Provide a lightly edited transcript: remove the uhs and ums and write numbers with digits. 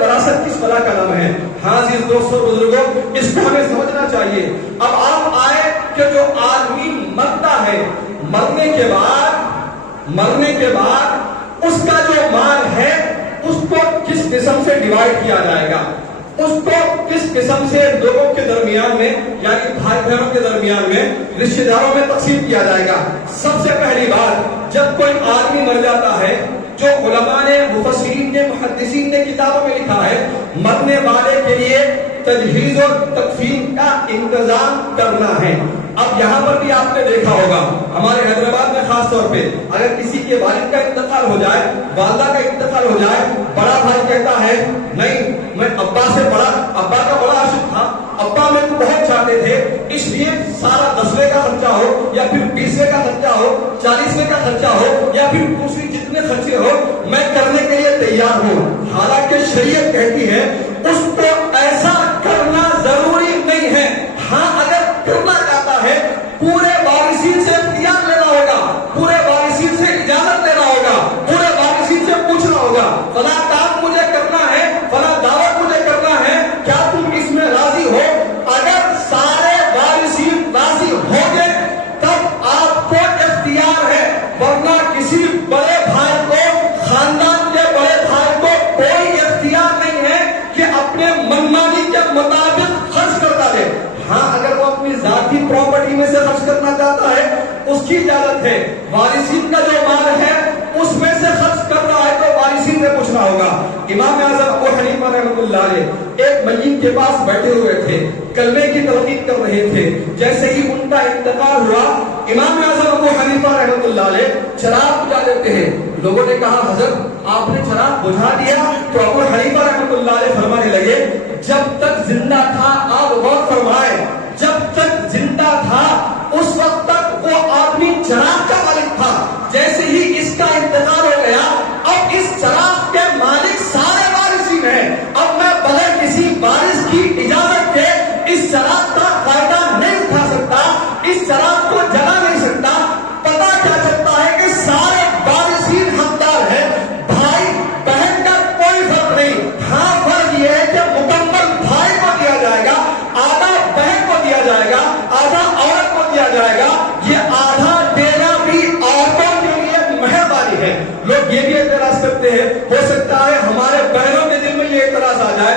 وراثت کس بلا کا نام ہے. ہاں جی دوستوں بزرگوں، اس کو ہمیں سمجھنا چاہیے. اب آپ آئے کہ جو آدمی مرتا ہے، مرنے کے بعد اس کا جو مال ہے اس کو کس قسم سے ڈیوائیڈ کیا جائے گا، اس کو کس قسم سے لوگوں کے درمیان میں یعنی بھائی بہنوں کے درمیان میں رشتہ داروں میں تقسیم کیا جائے گا. سب سے پہلی بات، جب کوئی آدمی مر جاتا ہے، جو علماء نے، مفسرین نے، محدثین نے کتابوں میں لکھا ہے، مرنے والے کے لیے تجہیز اور تکفین کا انتظام کرنا ہے. اب یہاں پر بھی آپ نے دیکھا ہوگا ہمارے حیدرآباد میں خاص طور پہ اگر کسی کے والد کا انتقال ہو جائے، والدہ کا انتقال ہو جائے، بڑا بھائی کہتا ہے نہیں میں ابا کا بڑا عاشق تھا، ابا میں کو بہت چاہتے تھے، اس لیے سارا 10ویں کا خرچہ ہو یا پھر 20ویں کا خرچہ ہو، 40ویں کا خرچہ ہو یا پھر دوسری جتنے خرچے ہو میں کرنے کے لیے تیار ہوں. حالانکہ شریعت کہتی ہے اس کو ایسا کرنا ضروری نہیں ہے. ہاں اگر کرنا چاہتا ہے پورے وارثین سے اختیار لینا ہوگا، پورے وارثین سے اجازت لینا ہوگا، پورے وارثین سے پوچھنا ہوگا فلاں کام مجھے کرنا ہے، فلاں دعوت مجھے کرنا ہے، کیا تم اس میں راضی ہو؟ اگر سارے وارثین راضی ہوں گے تب آپ کو اختیار ہے، ورنہ کسی بڑے بھائی کو، خاندان کے بڑے بھائی کو کوئی اختیار نہیں ہے کہ اپنے منمانی کے مطابق خرچ کرتا رہے. ہاں اگر وہ اپنی ذاتی پراپرٹی میں سے خرچ کرنا چاہتا ہے اس کی اجازت ہے. وارثین کا جو مال ہے اس میں سے خرچ کر رہا ہے تو وارثین سے پوچھنا ہوگا. امام اعظم ابو حنیفہ رحمۃ اللہ علیہ ایک میت کے پاس بیٹھے ہوئے تھے، کلمے کی تلقین کر رہے تھے. جیسے ہی ان کا انتقال ہوا، امام اعظم ابو حنیفہ رحمۃ اللہ علیہ چراغ بجھا دیتے ہیں. لوگوں نے کہا حضرت آپ نے چراغ بجھا دیا؟ تو ابو حنیفہ رحمۃ اللہ علیہ فرمانے لگے جب تک زندہ تھا، آپ غور فرمائے، جب تک زندہ تھا اس وقت تک وہ آدمی چراغ کا مالک تھا. جیسے ہی اس کا انتقال ہو گیا اب اس چراغ کے مالک سارے وارثین ہیں. اب میں بغیر کسی وارث کی اجازت کے اس چراغ کا فائدہ نہیں اٹھا سکتا، اس چراغ کو جلا نہیں سکتا. پتا کیا چلتا ہے کہ سارے وارثین حقدار ہیں، بھائی بہن کا کوئی فرق نہیں. ہاں فرق یہ ہے کہ مکمل بھائی کو دیا جائے گا، آدھا بہن کو دیا جائے گا، آدھا عورت کو دیا جائے گا. یہ آدھا دینا بھی عورتوں کے لیے مہربانی ہے. لوگ یہ بھی اعتراض کرتے ہیں، ہو سکتا ہے ہمارے بہنوں کے دل میں یہ اعتراض آ جائے